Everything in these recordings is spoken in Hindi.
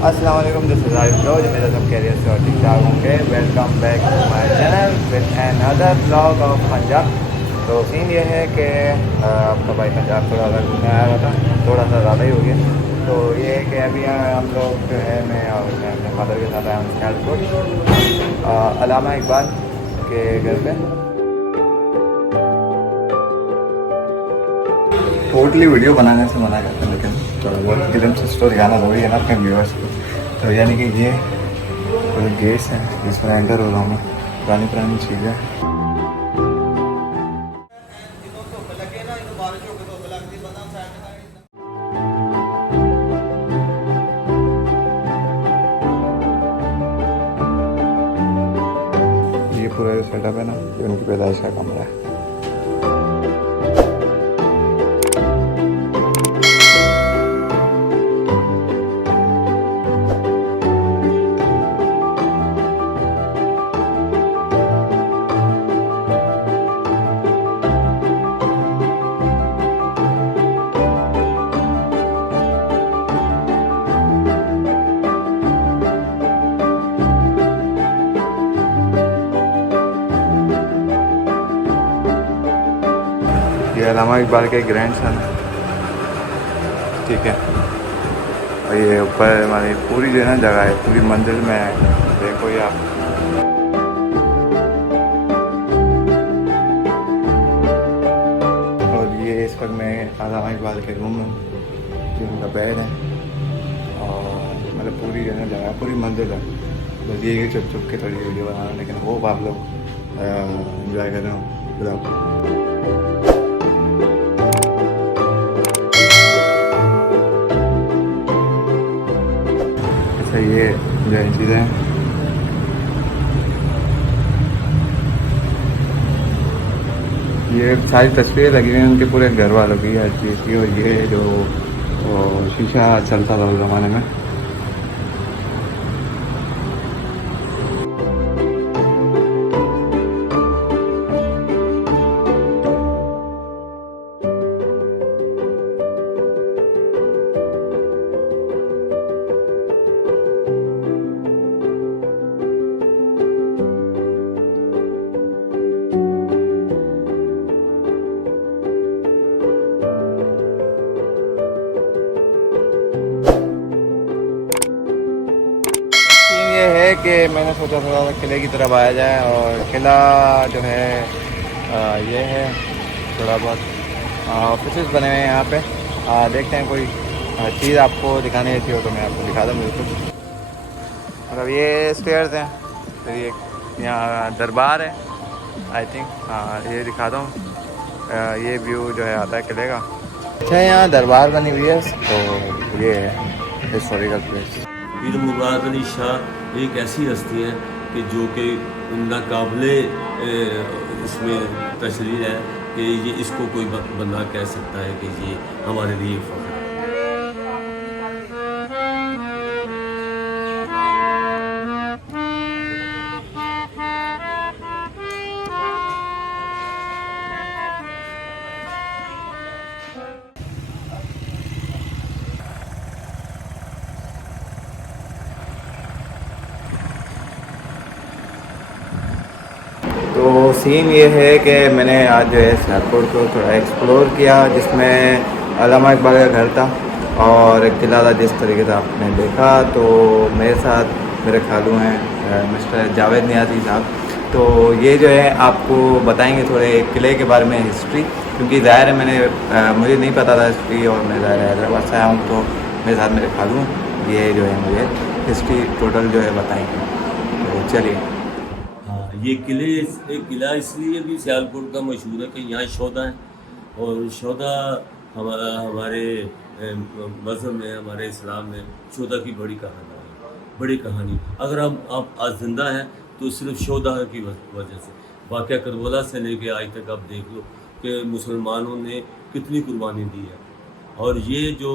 अस्सलाम वालेकुम, दिस इज़ आरिफ ब्लॉग। मेरा सब कैरियर से और ठीक ठाक होंगे। Welcome back to my channel with another blog of Punjab. तो सीन ये है कि आपका भाई पंजाब थोड़ा सा घूमने आया हुआ था, थोड़ा सा ज़्यादा ही हो गया। तो ये है कि अभी हम लोग जो है मैं और मैं अपने फादर के साथ आया हूँ सियालकोट अलामा इकबाल के घर पे। टोटली वीडियो बनाने से मना करते हैं, लेकिन थोड़ा बहुत फिल्म से स्टोरी दिखाना ज़रूरी है ना अपने व्यूअर्स को। तो यानी कि ये पूरे गेट्स हैं जिसमें एंटर हो रहा हूँ मैं। पुरानी पुरानी चीज़ें। ये पूरा जो सेटअप है ना, ये उनकी पैदाइश का कमरा है। ये अल्लामा इकबाल के ग्रैंड सन, ठीक है। और ये ऊपर हमारी पूरी जो है ना जगह है, पूरी मंजिल में है, देखो ये आप। और ये इस वक्त मैं अल्लामा इकबाल के रूम में, ये उनका बेड है और मतलब पूरी जो है ना जगह, पूरी मंजिल है। बस ये चुप चुप के थोड़ी वीडियो बना रहा हूँ, लेकिन वो आप लोग इंजॉय कर रहे हो। ये जो है चीज़ें, ये सारी तस्वीरें लगी हुई हैं उनके पूरे घर वालों की, हर चीज़ की। और ये जो शीशा चलता था उस ज़माने में। ये है कि मैंने सोचा थोड़ा सा किले की तरफ आया जाए, और किला जो है ये है। थोड़ा बहुत ऑफिस बने हुए हैं यहाँ पे। देखते हैं कोई चीज़ आपको दिखाने जैसी हो तो मैं आपको दिखा दूँ बिल्कुल। मतलब ये स्टेयर्स हैं, फिर ये यहाँ दरबार है आई थिंक। हाँ, ये दिखा दूँ। ये व्यू जो है आता है किले का। अच्छा, यहाँ दरबार बनी हुई है, तो ये है हिस्टोरिकल प्लेस। पीर मुराद अली शाह एक ऐसी हस्ती है कि जो कि नाकाबिले इसमें तशरीह है कि ये इसको कोई बंदा कह सकता है कि ये हमारे लिए फ़ख्र है। तो सीन ये है कि मैंने आज जो है सियालकोट को थोड़ा एक्सप्लोर किया, जिसमें अल्लामा इकबाल का घर था और एक किला था जिस तरीके से आपने देखा। तो मेरे साथ मेरे खालू हैं मिस्टर जावेद नियाज़ी साहब। तो ये जो है आपको बताएंगे थोड़े किले के बारे में हिस्ट्री, क्योंकि ज़ाहिर है मुझे नहीं पता था हिस्ट्री, और मैं ज़ाहिर हैदराबाद से आया हूँ। तो मेरे साथ मेरे खालू हैं, ये जो है मुझे हिस्ट्री टोटल जो है बताएंगे। तो चलिए। ये किला इसलिए भी सियालकोट का मशहूर है कि यहाँ शोधा है, और शोधा हमारे मज़हब में, हमारे इस्लाम में शोधा की बड़ी कहानी है। बड़ी कहानी अगर आप आज जिंदा हैं तो सिर्फ शोधा की वजह से। वाक़या करबला से लेके आज तक आप देख लो कि मुसलमानों ने कितनी कुर्बानी दी है। और ये जो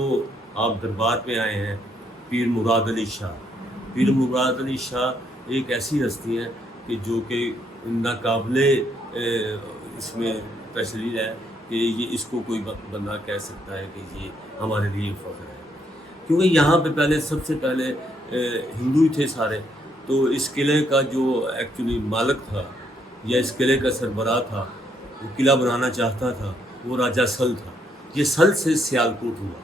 आप दरबार पे आए हैं, पीर मुराद अली शाह, पीर मुराद अली शाह एक ऐसी हस्ती है कि जो कि नाकाबिले इसमें तशरीह है कि ये इसको कोई बंदा कह सकता है कि ये हमारे लिए फ़ख्र है। क्योंकि यहाँ पे पहले सबसे पहले हिंदू ही थे सारे। तो इस किले का जो एक्चुअली मालिक था या इस किले का सरबराह था, वो किला बनाना चाहता था, वो राजा सल था। ये सल से सियालकोट हुआ,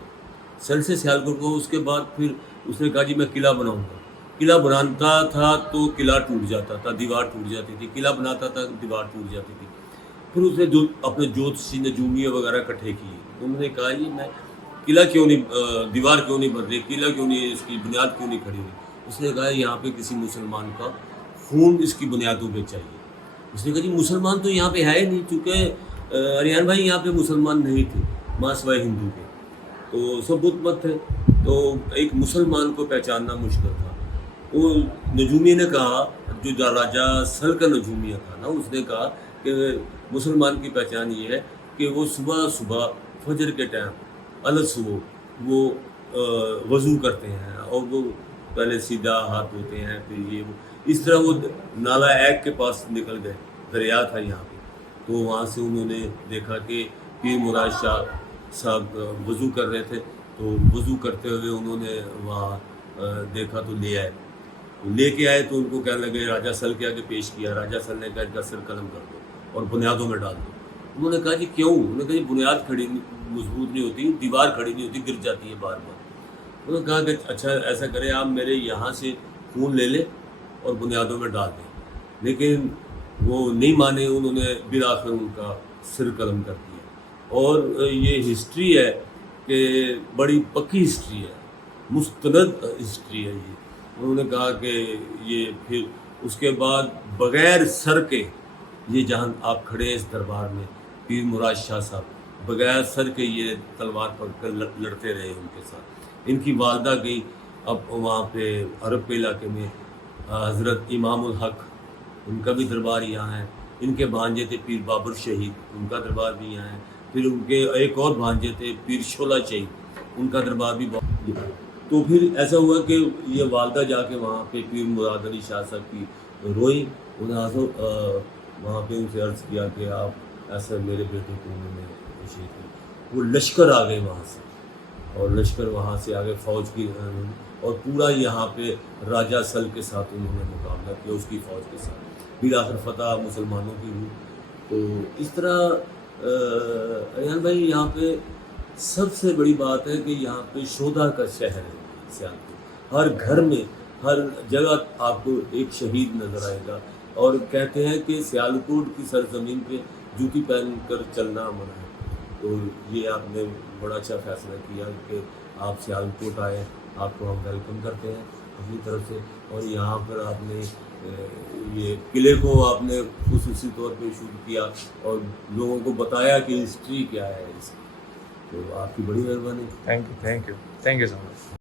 सल से सियालकोट हुआ। उसके बाद फिर उसने कहा जी मैं किला बनाऊंगा। किला बनाता था तो किला टूट जाता था, दीवार टूट जाती थी, किला बनाता था दीवार टूट जाती थी। फिर उसने जो अपने ज्योतिषी नजूमिया वगैरह इकट्ठे किए, उन्होंने कहा ये मैं किला क्यों नहीं दीवार क्यों नहीं बन रही, किला क्यों नहीं, इसकी बुनियाद क्यों नहीं खड़ी हुई। उसने कहा यहाँ पे किसी मुसलमान का खून इसकी बुनियादों पे चाहिए। उसने कहा जी मुसलमान तो यहाँ पे है ही नहीं, चूँकि अरियान भाई यहाँ पे मुसलमान नहीं थे माँ सिवाय हिंदू के, तो सब बुत मत थे, तो एक मुसलमान को पहचानना मुश्किल था। वो नजूमी ने कहा, जो राजा सल का नजूमिया था ना, उसने कहा कि मुसलमान की पहचान ये है कि वो सुबह सुबह फजर के टाइम अलग सुबह वो वज़ू करते हैं और वो पहले सीधा हाथ धोते हैं, फिर ये वो इस तरह वो नाला ऐग के पास निकल गए, दरिया था यहाँ पे। तो वहाँ से उन्होंने देखा कि पीर मुराद शाह साहब वज़ू कर रहे थे, तो वज़ू करते हुए उन्होंने वहाँ देखा तो ले आए। लेके आए तो उनको कहने लगे, राजा सल के आगे पेश किया। राजा सल ने कहा इनका सिर कलम कर दो और बुनियादों में डाल दो। उन्होंने कहा जी क्यों? उन्होंने कहा जी बुनियाद खड़ी मजबूत नहीं होती, दीवार खड़ी नहीं होती, गिर जाती है बार बार। उन्होंने कहा कि अच्छा ऐसा करें, आप मेरे यहाँ से खून ले लें और बुनियादों में डाल दें। लेकिन वो नहीं माने, उन्होंने बिल आखिर उनका सिर कलम कर दिया। और ये हिस्ट्री है कि बड़ी पक्की हिस्ट्री है, मुस्तनद हिस्ट्री है ये। उन्होंने कहा कि ये फिर उसके बाद बग़ैर सर के, ये जहाँ आप खड़े हैं इस दरबार में, पीर मुराद शाह साहब बग़ैर सर के ये तलवार पकड़ लड़ते रहे उनके साथ। इनकी वालदा गई अब वहाँ पे अरब के इलाके में, हज़रत इमामुल हक उनका भी दरबार यहाँ है। इनके भांजे थे पीर बाबर शहीद, उनका दरबार भी यहाँ है। फिर उनके एक और भांजे थे पीर शोला शहीद, उनका दरबार भी बहुत। तो फिर ऐसा हुआ कि ये वालदा जाके वहाँ पे पीर मुराद अली शाह साहब की रोई। उन्होंने वहाँ पे उनसे अर्ज़ किया कि आप ऐसा मेरे बेटे को उन्होंने शहीद किया। वो लश्कर आ गए वहाँ से, और लश्कर वहाँ से आगे फ़ौज की, और पूरा यहाँ पे राजा सल के साथ उन्होंने मुकाबला किया, उसकी फ़ौज के साथ। फिर आखिर फतह मुसलमानों की हुई। तो इस तरह अयान भाई यहाँ पे सबसे बड़ी बात है कि यहाँ पे शोधा का शहर है सियालकोट। हर घर में, हर जगह आपको एक शहीद नज़र आएगा। और कहते हैं कि सियालकोट की सरजमीन पे जूती पहन कर चलना मना है। तो ये आपने बड़ा अच्छा फैसला किया कि आप सियालकोट आए, आपको हम वेलकम करते हैं अपनी तरफ से। और यहाँ पर आपने ये किले को आपने खुसूसी तौर पे शूट किया और लोगों को बताया कि हिस्ट्री क्या है इसकी। तो आपकी बड़ी मेहरबानी। Thank you so much.